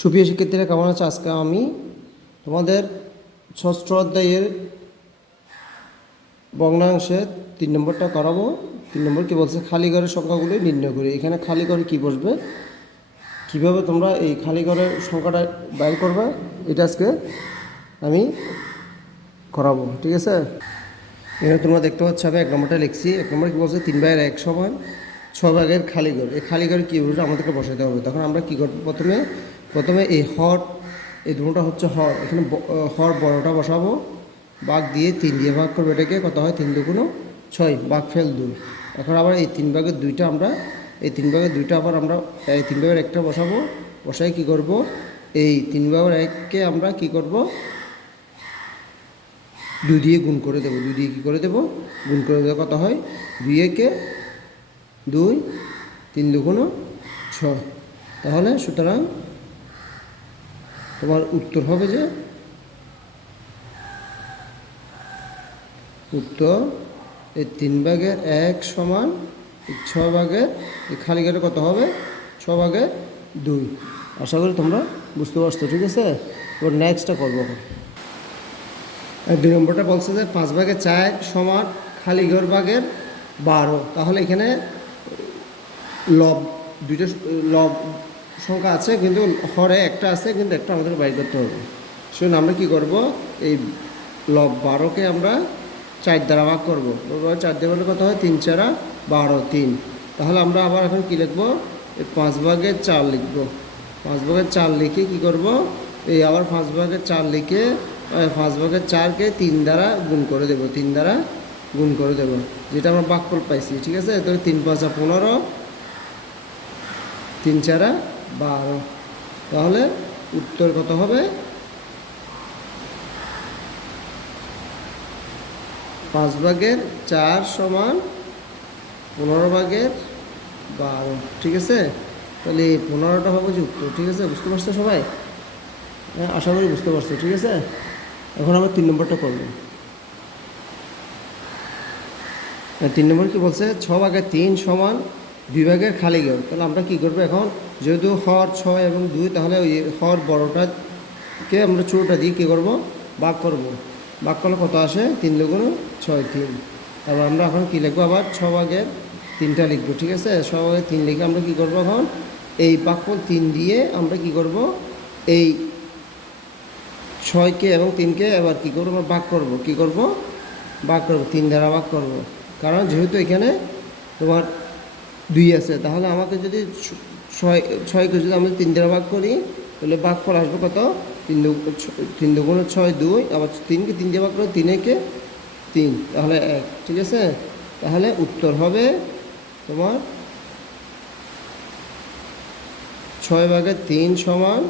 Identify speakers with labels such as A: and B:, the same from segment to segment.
A: সুপ্রিয় শিক্ষার্থীরা, কেমন আছে? আজকে আমি তোমাদের ষষ্ঠ অধ্যায়ের ভগ্নাংশের তিন নম্বরটা করাবো। তিন নম্বর কী বলছে? খালি ঘরের সংখ্যাগুলি নির্ণয় করি। এখানে খালি ঘরে কি বসবে? কীভাবে তোমরা এই খালি ঘরের সংখ্যাটা বাইর করবে? এটা আজকে আমি করাবো, ঠিক আছে? এখানে তোমরা দেখতে পাচ্ছ, আমি এক নম্বরটা লিখছি। এক নম্বর কী বলছে? তিন ভাগের এক সমান ছ ভাগের খালি ঘর। এই খালি ঘরে কী বলছে আমাদেরকে বসাতে হবে। তখন আমরা কী করব? প্রথমে প্রথমে এই হর, এই দুটোটা হচ্ছে হর। এখানে হর বড়টা বসাবো। বাঘ দিয়ে তিন দিয়ে ভাগ করব। এটাকে কত হয়? তিন দুগুণ ছয়। বাঘ ফেল দুই। এখন আবার এই তিন ভাগের দুইটা আমরা এই তিন ভাগের দুইটা আবার আমরা এই তিন ভাগের একটা বসাবো। বসাই কি করব? এই তিন ভাগের এককে আমরা কি করব? দুই দিয়ে গুণ করে দেবো। দুই দিয়ে কী করে দেবো? গুণ করে দেবো কত হয়? দুই একে দুই, তিন দুগুণ ছয়। তাহলে সুতরাং তোমার উত্তর হবে যে উত্তর, এই তিন ভাগের এক সমান ছ ভাগের, এই খালি ঘরে কত হবে? ছ ভাগের দুই। আশা করি তোমরা বুঝতে পারছ, ঠিক আছে? এবার নেক্সটটা করব দুই নম্বরটা বলছে যে পাঁচ ভাগের চার সমান খালি ঘর ভাগের বারো। তাহলে এখানে লব, দুইটা লব সংখ্যা আছে, কিন্তু হরে একটা আছে, কিন্তু একটা আমাদের বাইর করতে হবে। শুনুন, আমরা কি করব? এই লব বারোকে আমরা চার দ্বারা ভাগ করব। চার দিয়ে বলে কত হয়? তিন চারা বারো, তিন। তাহলে আমরা আবার এখন কি লিখব? এই পাঁচ ভাগের চার লিখব। পাঁচ ভাগের চার লিখে কি করব? এই আবার পাঁচ ভাগের চার লিখে পাঁচ ভাগের চারকে তিন দ্বারা গুণ করে দেবো, তিন দ্বারা গুণ করে দেবো। যেটা আমরা বাক্যল পাইছি, ঠিক আছে? তাহলে তিন পাঁচা পনেরো, তিন চারা বারো। তাহলে উত্তর কত হবে? পাঁচ ভাগের চার সমান পনেরো ভাগের বারো ঠিক আছে? তাহলে এই পনেরোটা হবে যে উত্তর ঠিক আছে? বুঝতে পারছ সবাই? হ্যাঁ আশা করি বুঝতে পারছ ঠিক আছে? এখন আমরা তিন নম্বরটা করব। হ্যাঁ, তিন নম্বর কি বলছে? ছ ভাগের তিন সমান দুই ভাগের খালি ঘর। তাহলে আমরা কি করব এখন? যেহেতু হর ছয় এবং দুই, তাহলে ওই হর বড়টাকে আমরা ছোটোটা দিয়ে কী করব? ভাগ করব। ভাগ করলে কত আসে? তিন দুগুণ ছয় তিন। তারপর আমরা এখন কী লিখব? আবার ছ ভাগের তিনটা লিখব, ঠিক আছে? ছ ভাগের তিন লিখে আমরা কী করব এখন? এই বাক্যল তিন দিয়ে আমরা কি করব? এই ছয়কে এবং তিনকে এবার কী করব? আমরা ভাগ করব। কী করব? ভাগ করব। তিন দ্বারা ভাগ করব। কারণ যেহেতু এখানে তোমার দুই আছে, তাহলে আমাকে যদি ছয় ছয়কে যদি আমরা তিন দ্বারা ভাগ করি, তাহলে ভাগ ফল আসবে কত? তিন তিন দুগুণ ছয় দুই, আবার তিনকে তিন দিয়ে ভাগ করো তিনেকে তিন, তাহলে এক, ঠিক আছে? তাহলে উত্তর হবে তোমার ছয় ভাগের তিন সমান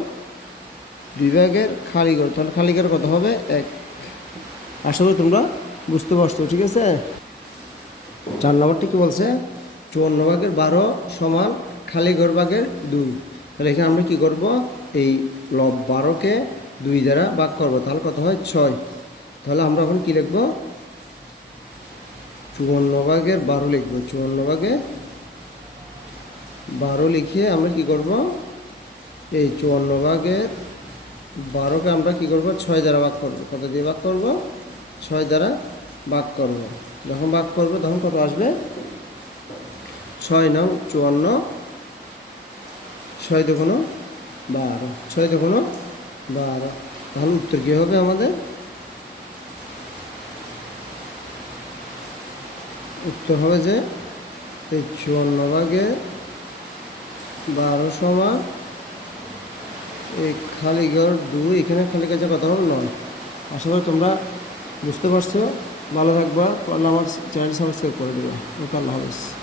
A: দুই ভাগের খালি ঘর তাহলে খালি ঘর কত হবে? এক। আশা করি তোমরা বুঝতে পারছ, ঠিক আছে? চার নম্বরটি কি বলছে? চুয়ান্ন ভাগের বারো সমান খালি ঘর ভাগের দুই। তাহলে এখানে আমরা কি করব? এই লব বারোকে দুই দ্বারা ভাগ করব। তাহলে কত হয়? ছয়। তাহলে আমরা এখন কি লিখব? চুয়ান্ন ভাগের বারো লিখব। চুয়ান্ন ভাগে বারো লিখে আমরা কি করব? এই চুয়ান্ন ভাগের বারোকে আমরা কি করব? ছয় দ্বারা ভাগ করব। কত দিয়ে ভাগ করব? ছয় দ্বারা ভাগ করব। যখন ভাগ করব, তখন কত আসবে? ছয় নং চুয়ান্ন ছয় দুগুণ বারো, ছয় দুগুণ বারো। তাহলে উত্তর কী হবে আমাদের? উত্তর হবে যে এই চুয়ান্ন ভাগে বারো সমান এই খালি ঘর দুই, এখানে খালি কাজে কথা হল নয়। আশা করি তোমরা বুঝতে পারছ। ভালো থাকবা। পারলে আমার চ্যানেল সাবস্ক্রাইব করে দেবে। ওকে আল্লাহ হাফিজ।